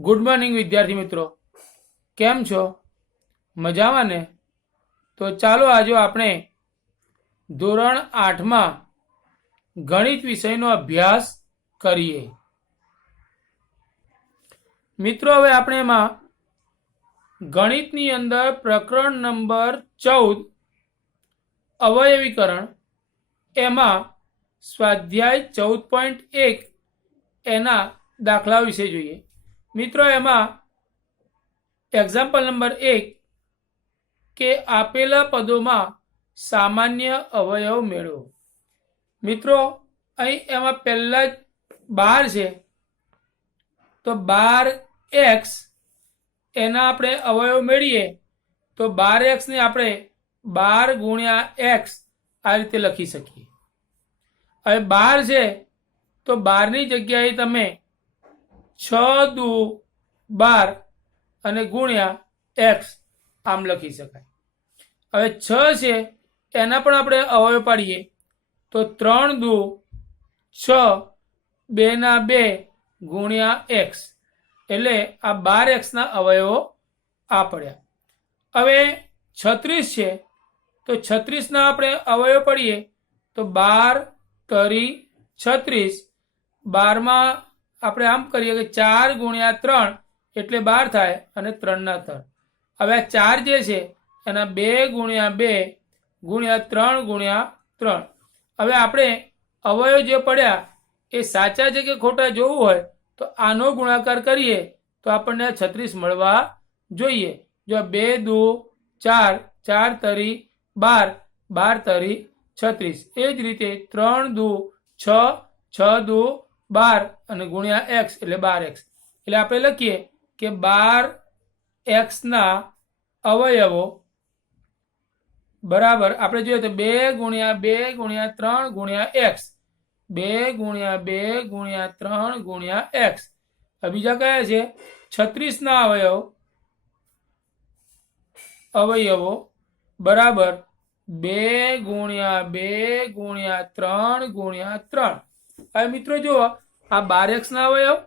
Good morning વિદ્યાર્થી મિત્રો. કેમ છો? મજામાં ને? તો ચાલો આજે આપણે ધોરણ આઠમાં ગણિત વિષયનો અભ્યાસ કરીએ. મિત્રો, હવે આપણે એમાં ગણિતની અંદર પ્રકરણ નંબર ચૌદ, અવયવીકરણ, એમાં સ્વાધ્યાય ચૌદ પોઈન્ટ એક એના દાખલા વિશે જોઈએ. મિત્રો, એમાં એક્ઝામ્પલ નંબર એક કે આપેલા પદોમાં સામાન્ય અવયવ મેળવો. મિત્રો, અહીં એમાં પહેલા જ બાર છે. તો બાર એક્સ, એના આપણે અવયવ મેળવીએ, તો બાર એક્સને આપણે બાર ગુણ્યા એક્સ આ રીતે લખી શકીએ. હવે બાર છે, તો બારની જગ્યાએ તમે છ દુ બાર અને ગુણ્યા એક્સ. આમ લખી શકાય. હવે છ છે, એના પણ આપણે અવયવ પાડીએ. તો ત્રણ દુ છ બેના બે ગુણ્યા એક્સ. એટલે આ બાર એક્સના અવયવો આ પડ્યા. હવે છત્રીસ છે, તો છત્રીસના આપણે અવયવ પડીએ. તો બાર તરી છત્રીસ. બારમાં આપણે આમ કરીએ કે ચાર ગુણ્યા ત્રણ એટલે બાર થાય અને ત્રણના ત્રણ. હવે આ ચાર જે છે, એના બે ગુણ્યા બે ગુણ્યા ત્રણ ગુણ્યા ત્રણ. હવે આપણે અવયવ જે પડ્યા, એ સાચા છે કે ખોટા જોવું હોય, તો આનો ગુણાકાર કરીએ, તો આપણને છત્રીસ મળવા જોઈએ. જો બે દો ચાર ચાર તરી બાર બાર તરી છત્રીસ. એ જ રીતે ત્રણ દુ છ છ દુ બાર અને ગુણ્યા એક્સ એટલે બાર એક્સ. એટલે આપણે લખીએ કે બાર એક્સના અવયવો બરાબર, આપણે જોઈએ તો બે ગુણ્યા બે ગુણ્યા ત્રણ ગુણ્યા એક્સ. બે ગુણ્યા બે ગુણ્યા ત્રણ ગુણ્યા એક્સ. બીજા કયા છે? છત્રીસના અવયવ, અવયવો બરાબર, બે ગુણ્યા બે ગુણ્યા ત્રણ ગુણ્યા ત્રણ. હવે મિત્રો જુઓ આ બાર એક્સના અવયવ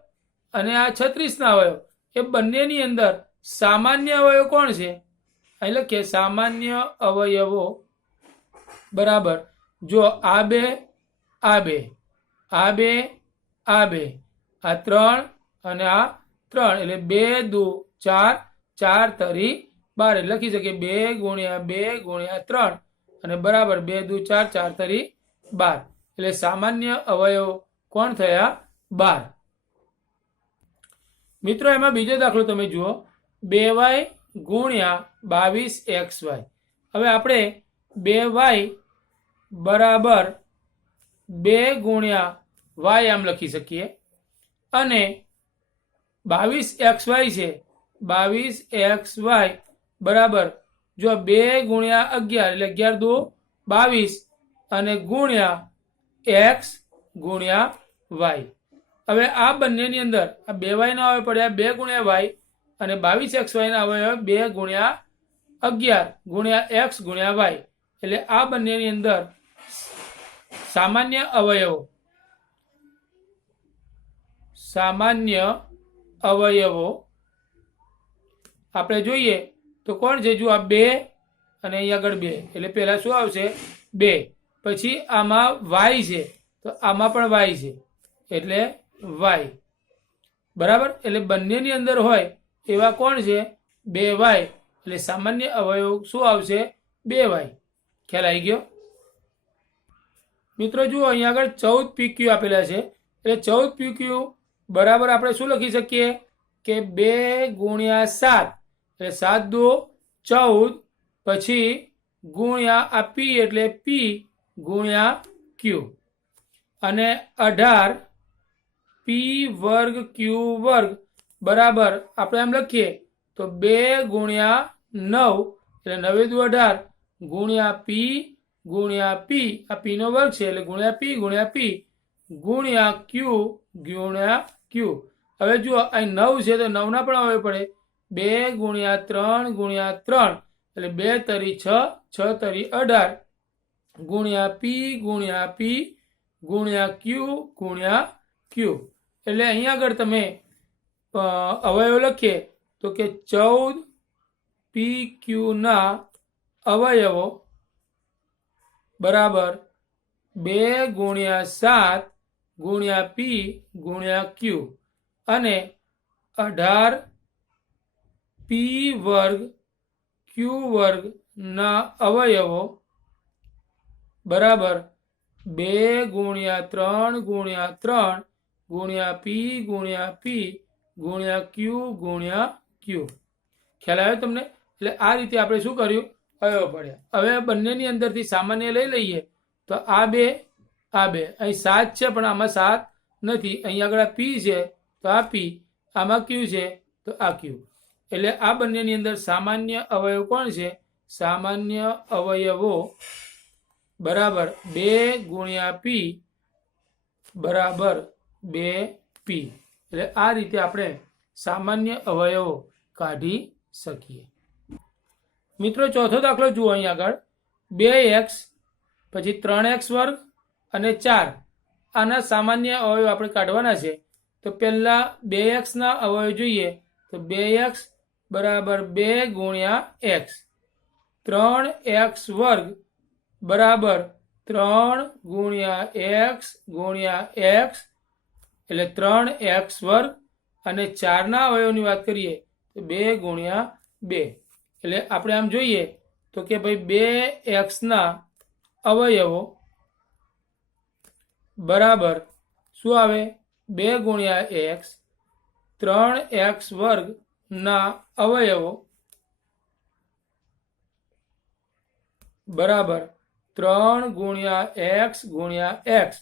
અને આ છત્રીસના અવયવ, એ બંનેની અંદર સામાન્ય અવયવ કોણ છે? અહીં લખીએ સામાન્ય અવયવો, બરાબર. જો આ બે આ બે આ બે આ બે, આ ત્રણ અને આ ત્રણ, એટલે બે, દુ, ચાર ચાર તરી બાર, એટલે લખી શકીએ બે ગુણ્યા બે ગુણ્યા ત્રણ, અને બરાબર બે, દુ, ચાર ચાર તરી બાર. એટલે સામાન્ય અવયવ કોણ થયા? બાર. મિત્રો, એમાં બીજો દાખલો તમે જુઓ. બે વાય ગુણ્યા બાવીસ એક્સ વાય. હવે આપણે બે વાય બરાબર બે ગુણ્યા વાય આમ લખી શકીએ. અને બાવીસ એક્સ વાય છે. બાવીસ એક્સ વાય બરાબર જો બે ગુણ્યા અગિયાર, એટલે અગિયાર દો બાવીસ અને ગુણ્યા એક્સ ગુણ્યા વાય હવે આ બંનેની અંદર આ બે વાયના અવયવ પડ્યા બે ગુણ્યા વાય અને બાવીસ એક્સ વાયના અવયવ બે ગુણ્યા અગિયાર ગુણ્યા એક્સ ગુણ્યા વાય એટલે આ બંનેની અંદર સામાન્ય અવયવો. સામાન્ય અવયવો. આપણે જોઈએ તો કોણ છે? જો આ બે અને અહીં આગળ બે. એટલે પહેલાં શું આવશે? બે. પછી આમાં વાય છે. તો આમાં પણ વાય છે. એટલે વાય બરાબર? એટલે બંનેની અંદર હોય એવા કોણ છે? બે વાય એટલે સામાન્ય અવયવ શું આવશે? બે વાય ખ્યાલ આવી ગયો? મિત્રો, જુઓ, અહીંયા આગળ ચૌદ પીક્યુ આપેલા છે. એટલે ચૌદ પીક્યુ બરાબર આપણે શું લખી શકીએ? કે બે ગુણ્યા સાત. એટલે સાત દો ચૌદ. પછી ગુણ્યા આ પી એટલે પી ગુણ્યા ક્યુ અને અઢાર પી વર્ગ ક્યુ વર્ગ બરાબર આપણે એમ લખીએ તો બે ગુણ્યા નવ, એટલે નવે દુ અઢાર, ગુણ્યા પી ગુણ્યા પી આ પીનો વર્ગ છે, એટલે ગુણ્યા પી ગુણ્યા પી ગુણ્યા ક્યુ ગુણ્યા ક્યુ હવે જુઓ, અહીં નવ છે તો નવના પણ આવે પડે. બે ગુણ્યા ત્રણ ગુણ્યા ત્રણ, એટલે બે તરી છ છ તરી અઢાર. ગુણ્યા પી ગુણ્યા પી ગુણ્યા ક્યુ ગુણ્યા ક્યુ એટલે અહીંયા આગળ તમે અવયવ લખીએ તો કે ચૌદ પી ક્યુના અવયવો બરાબર બે ગુણ્યા સાત ગુણ્યા પી ગુણ્યા ક્યુ અને અઢાર પી વર્ગ ક્યુ વર્ગના અવયવો બરાબર. બે ગુણ્યા ત્રણ ગુણ્યા ત્રણ ગુણ્યા પી ગુણ્યા પી ગુણ્યા ક્યુ ગુણ્યા ક્યુ. ખ્યાલ આવ્યો તમને? એટલે આ રીતે આપણે શું કર્યું? અવયવ પડ્યા. હવે બંનેની અંદરથી સામાન્ય લઈ લઈએ તો આ બે આ બે. અહીં સાત છે પણ આમાં સાત નથી. અહીં આગળ પી છે તો આ પી. આમાં ક્યુ છે તો આ ક્યુ. એટલે આ બંનેની અંદર સામાન્ય અવયવ કોણ છે? સામાન્ય અવયવો બરાબર બે ગુણ્યા પી બરાબર બે પી એટલે આ રીતે આપણે સામાન્ય અવયવો કાઢી શકીએ. મિત્રો, ચોથો દાખલો જુઓ અહીં આગળ. બે એક્સ પછી ત્રણ એક્સ વર્ગ અને ચાર. આના સામાન્ય અવયવ આપણે કાઢવાના છે. તો પહેલાં બે એક્સના અવયવ જોઈએ. તો બે એક્સ બરાબર બે ગુણ્યા એક્સ ત્રણ એક્સ વર્ગ બરાબર ત્રણ ગુણ્યા એક્સ ગુણ્યા એક્સ એટલે ત્રણ એક્સ વર્ગ અને ચારના અવયવની વાત કરીએ તો બે ગુણ્યા બે. એટલે આપણે આમ જોઈએ તો કે ભાઈ બે એક્સના અવયવો બરાબર શું આવે? બે ગુણ્યા એક્સ ત્રણ એક્સ વર્ગના અવયવો બરાબર ત્રણ ગુણ્યા એક્સ ગુણ્યા એક્સ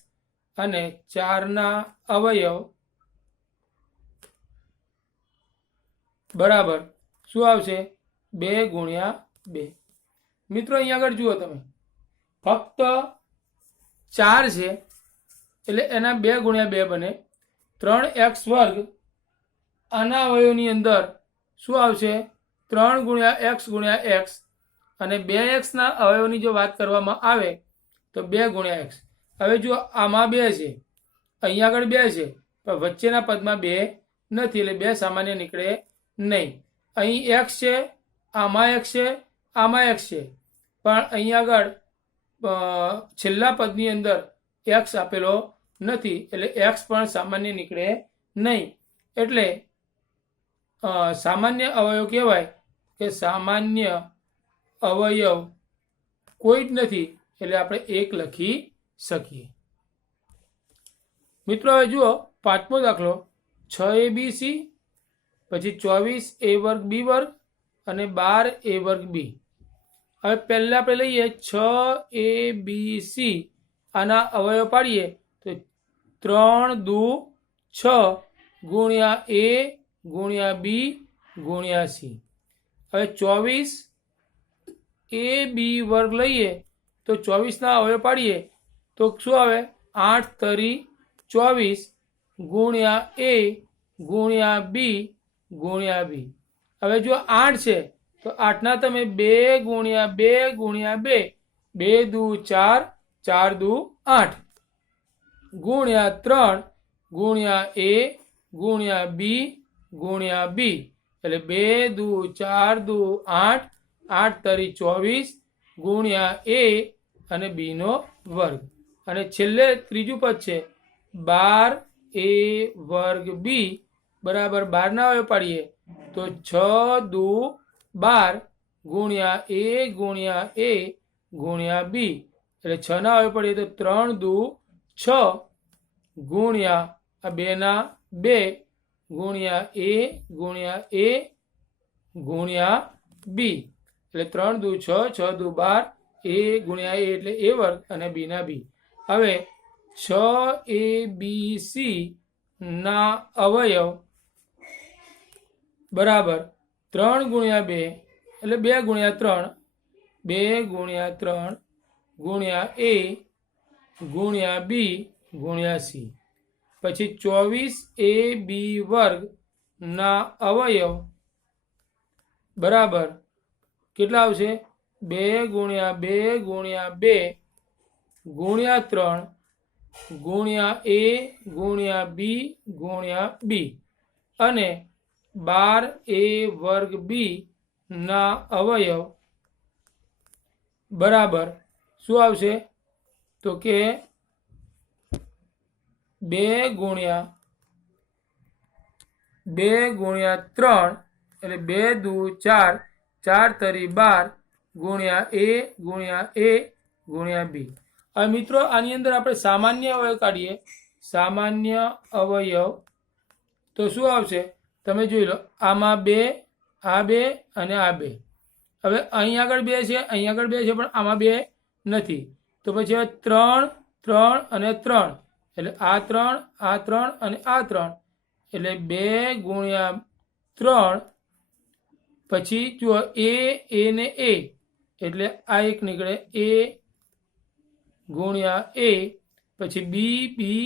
અને ચારના અવયવ. બરાબર. શું આવશે? બે ગુણ્યા બે. મિત્રો, અહીંયા આગળ જુઓ તમે. ફક્ત ચાર છે. એટલે એના બે ગુણ્યા બે બને. ત્રણ એક્સ વર્ગ આના અવયવની અંદર શું આવશે? ત્રણ ગુણ્યા એક્સ ગુણ્યા એક્સ અને બે એક્સના અવયવની જો વાત કરવામાં આવે, તો બે ગુણ્યા એક્સ હવે જો આમાં બે છે. અહીંયા આગળ બે છે, પણ વચ્ચેના પદમાં બે નથી, એટલે બે સામાન્ય નીકળે નહીં. અહીં એક્સ છે, આમાં એક્સ છે, આમાં એક્સ છે. પણ અહીંયા આગળ છેલ્લા પદની અંદર એક્સ આપેલો નથી, એટલે એક્સ પણ સામાન્ય નીકળે નહીં. એટલે સામાન્ય અવયવ કહેવાય કે સામાન્ય અવયવ. કોઈ જ નથી, એટલે આપણે એક લખી શકીએ. મિત્રો, હવે જુઓ, પાંચમો દાખલો. છ એ બી સી, પછી ચોવીસ એ વર્ગ બી વર્ગ, અને બાર એ વર્ગ બી. હવે પહેલાં આપણે લઈએ છ એ બી સી. આના અવયવ પાડીએ, તો ત્રણ દુ છ ગુણ્યા એ ગુણ્યા બી ગુણ્યા સી. હવે ચોવીસ એ, બી વર્ગ લઈએ તો ચોવીસના અવયવ પાડીએ તો શું આવે? આઠ તરી ચોવીસ ગુણ્યા એ ગુણ્યા બી ગુણ્યા બી. હવે જો આઠ છે, તો આઠના તમે બે ગુણ્યા બે ગુણ્યા બે બે દુ ચાર ચાર દુ આઠ. ગુણ્યા ત્રણ ગુણ્યા એ ગુણ્યા બી ગુણ્યા બી. એટલે બે દુ ચાર દુ આઠ આઠ તરી ચોવીસ ગુણ્યા એ અને બીનો વર્ગ. અને છેલ્લે ત્રીજું પદ છે, બાર એ વર્ગ બી બરાબર બારના અવયવ પાડીએ, તો છ દુ બાર ગુણ્યા એ ગુણ્યા એ ગુણ્યા બી. એટલે છના અવયવ પાડીએ તો ત્રણ દુ છ ગુણ્યા, આ બેના બે ગુણ્યા એ ગુણ્યા એ ગુણ્યા બી. એટલે ત્રણ દુ છ છ દુ બાર, એ ગુણ્યા એ એટલે એ વર્ગ અને બીના બી. હવે છ એ બી સી ના અવયવ બરાબર ત્રણ ગુણ્યા બે એટલે બે ગુણ્યા ત્રણ, બે ગુણ્યા ત્રણ ગુણ્યા એ ગુણ્યા બી ગુણ્યા સી. પછી ચોવીસ એ બી વર્ગના અવયવ બરાબર કેટલા આવશે? બે ગુણ્યા બે ગુણ્યા બે ગુણ્યા ત્રણ ગુણ્યા એ ગુણ્યા બી ગુણ્યા બી. અને બાર એ વર્ગ બી ના અવયવ બરાબર શું આવશે? તો કે બે ગુણ્યા બે ગુણ્યા ત્રણ એટલે બે દુ ચાર ચાર તરી બાર ગુણ્યા એ ગુણ્યા એ ગુણ્યા બી. હવે મિત્રો, આની અંદર આપણે સામાન્ય અવયવ કાઢીએ. સામાન્ય અવયવ તો શું આવશે? તમે જોઈ લો, આમાં બે, આ બે અને આ બે. હવે અહીં આગળ બે છે, અહીં આગળ બે છે, પણ આમાં બે નથી. તો પછી હવે ત્રણ ત્રણ અને ત્રણ. એટલે આ ત્રણ આ ત્રણ અને આ ત્રણ. એટલે બે ગુણ્યા ત્રણ પછી જુઓ એ એ ને એ એટલે આ એક નીકળે એ ગુણ્યા એ પછી બી બી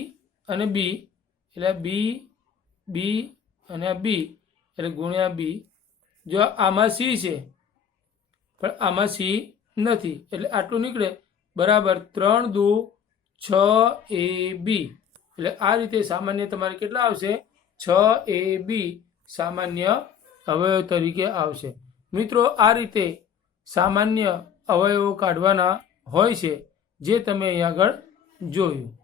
અને બી એટલે બી બી અને બી એટલે ગુણ્યા બી જો આમાં સી છે, પણ આમાં સી નથી, એટલે આટલું નીકળે બરાબર ત્રણ દુ છ એ બી એટલે આ રીતે સામાન્ય તમારે કેટલા આવશે? છ એ બી સામાન્ય અવયવ તરીકે આવશે. મિત્રો, આ રીતે સામાન્ય અવયવો કાઢવાના હોય છે, જે તમે અહીં આગળ જોયું.